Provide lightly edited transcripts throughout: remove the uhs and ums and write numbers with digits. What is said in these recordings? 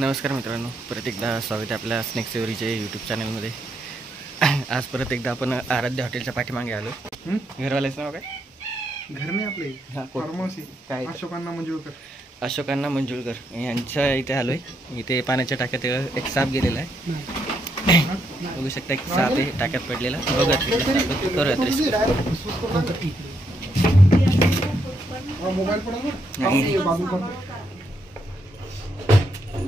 नमस्कार मित्रांनो, परत एकदा स्वागत आहे आपल्या स्नॅक सेवरीचे यूट्यूब चॅनलमध्ये. आज परत एकदा आपण आराध्य हॉटेलच्या पाठीमागे आलो. घरवाल्याचं नाव काय? घर में आपले फार्मसी काय? अशोकांना मंजुळकर यांच्या इथे आलोय. इथे पाण्याच्या टाक्यात एक साप गेलेला आहे. बघू शकता, एक साप आहे टाक्यात पडलेला. बघा करूयात रेस्क्यू.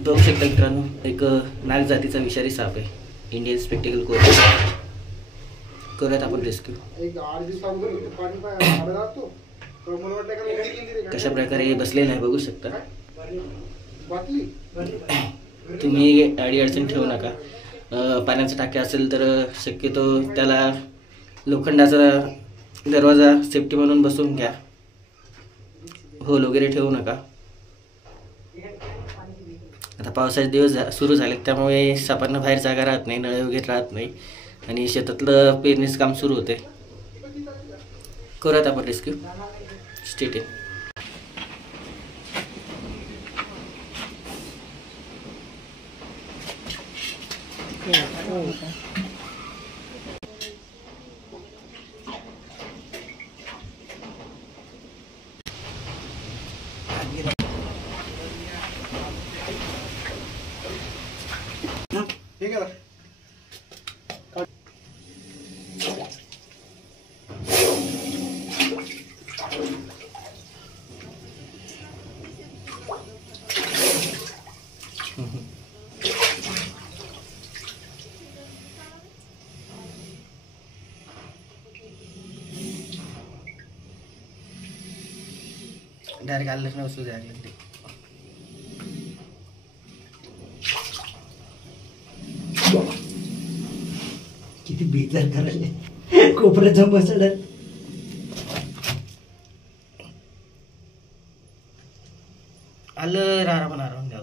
बघू शकता मित्रांनो, एक नाग जातीचा विषारी साप आहे, इंडियन स्पेक्टिकल कोब्रा. करूयात आपण रेस्क्यू. कशा प्रकारे बसलेला आहे बघू शकता तुम्ही. अडी अडचण ठेवू नका. पाण्याचा टाके असेल तर शक्यतो त्याला लोखंडाचा दरवाजा सेफ्टी म्हणून बसवून घ्या. होल वगैरे ठेवू नका. आता पावसाचे दिवस सुरू झाले, त्यामुळे सापांना बाहेर जागा राहत नाही, नळे वगैरे राहत नाही आणि शेतातलं पेरणीचं काम सुरू होते. करूयात आपण रेस्क्यू. स्टेट आहे. डायरेक्ट आलंच नाही, वस्तू द्यायला लागते. किती बेजार करायला कोपऱ्याचा बसड. आलं राहून आराम द्या.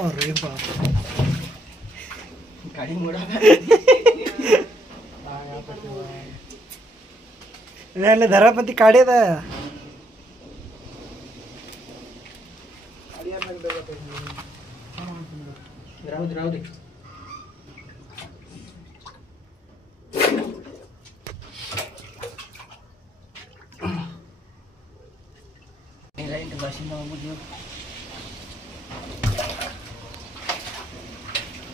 अरे बाप, गाडी मोडा. धरा पण ती काढे राहू दे.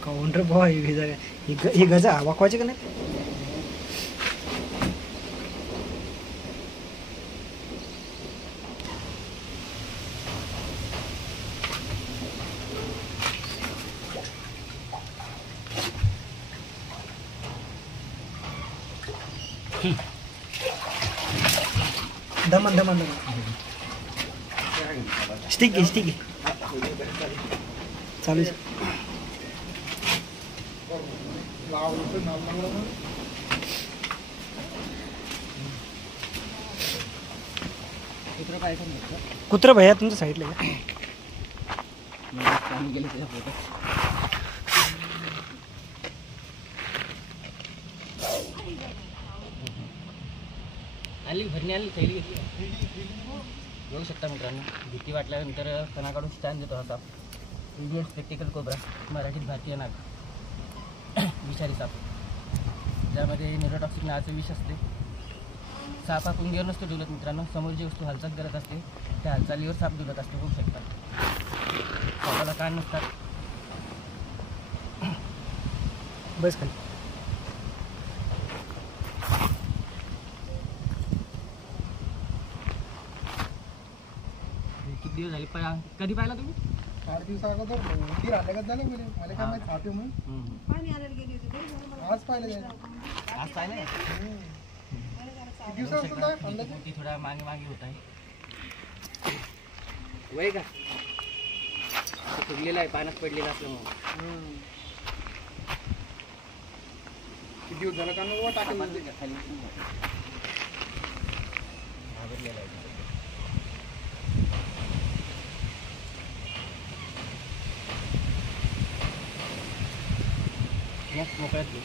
काउंटर भाव ही गजा वाकवायची का नाही? दमन स्टिक चालू. कुत्रा भैया तुमच्या साईडला आली भरणी आली, थैली घेतली. बघू शकता मित्रांनो, भीती वाटल्यानंतर कणाकडून स्टँड देतो हा. इंडियन स्पेक्टिकल कोब्रा, मराठीत भारतीय नाग विषारी साप, ज्यामध्ये न्यूरोटॉक्सिक नावाचं विष असते. साप हा कुंडीवर नसतो डुलत मित्रांनो, समोर जी वस्तू हालचाल करत असते त्या हालचालीवर साप डुलत असते. बघू शकता, सापाला कान नसतात. बस खाली. किती दिवस झाले? कधी पाहिला तुम्ही? 4 दिवसा अगोदर ती राहण्यागत झालं मला काय माहिती खाते म्हणून. आज पाहिलं थोड़ा मागे होता है वही का फुगलेला आहे, पाण्यात पडलेला असल्यामुळे. किती दिवस झालं का नको टाकेल खाली घाबरलेला आहे. मोकळ्यात घे.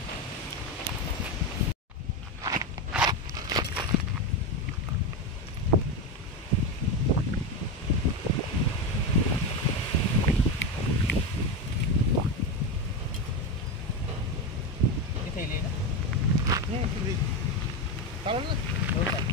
किती थैली आहे ना? चालेल ना. हो चालेल.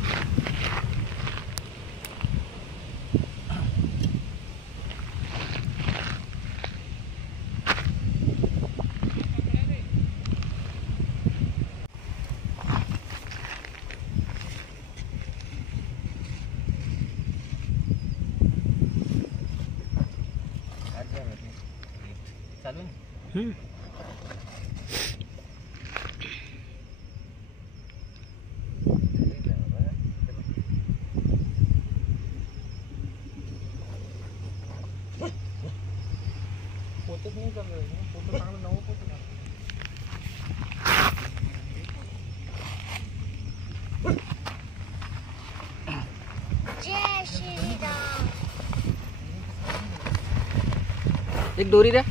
चालू आहे ना? पोतच नाही चाललं पोतं चांगलं नवं पोतं झालं. एक दोरी द्या.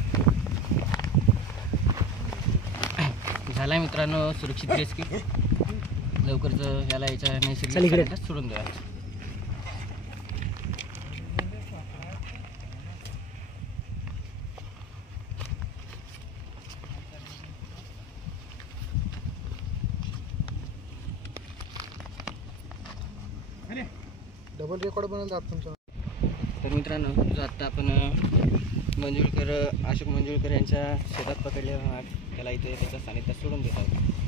झालाय मित्रांनो सुरक्षित रेस्क्यू. लवकरच याला याच्या चल नैसर्गिक इकडे. सानिध्यात सोडून द्या. डबल रेकॉर्ड बनवलं जात तुमचं. तर मित्रांनो जो आत्ता आपण अशोक मंजुळकर यांच्या शेतात पकडलेला नाग त्याला इथे त्याच्या सानिध्यात सोडून देत आहोत.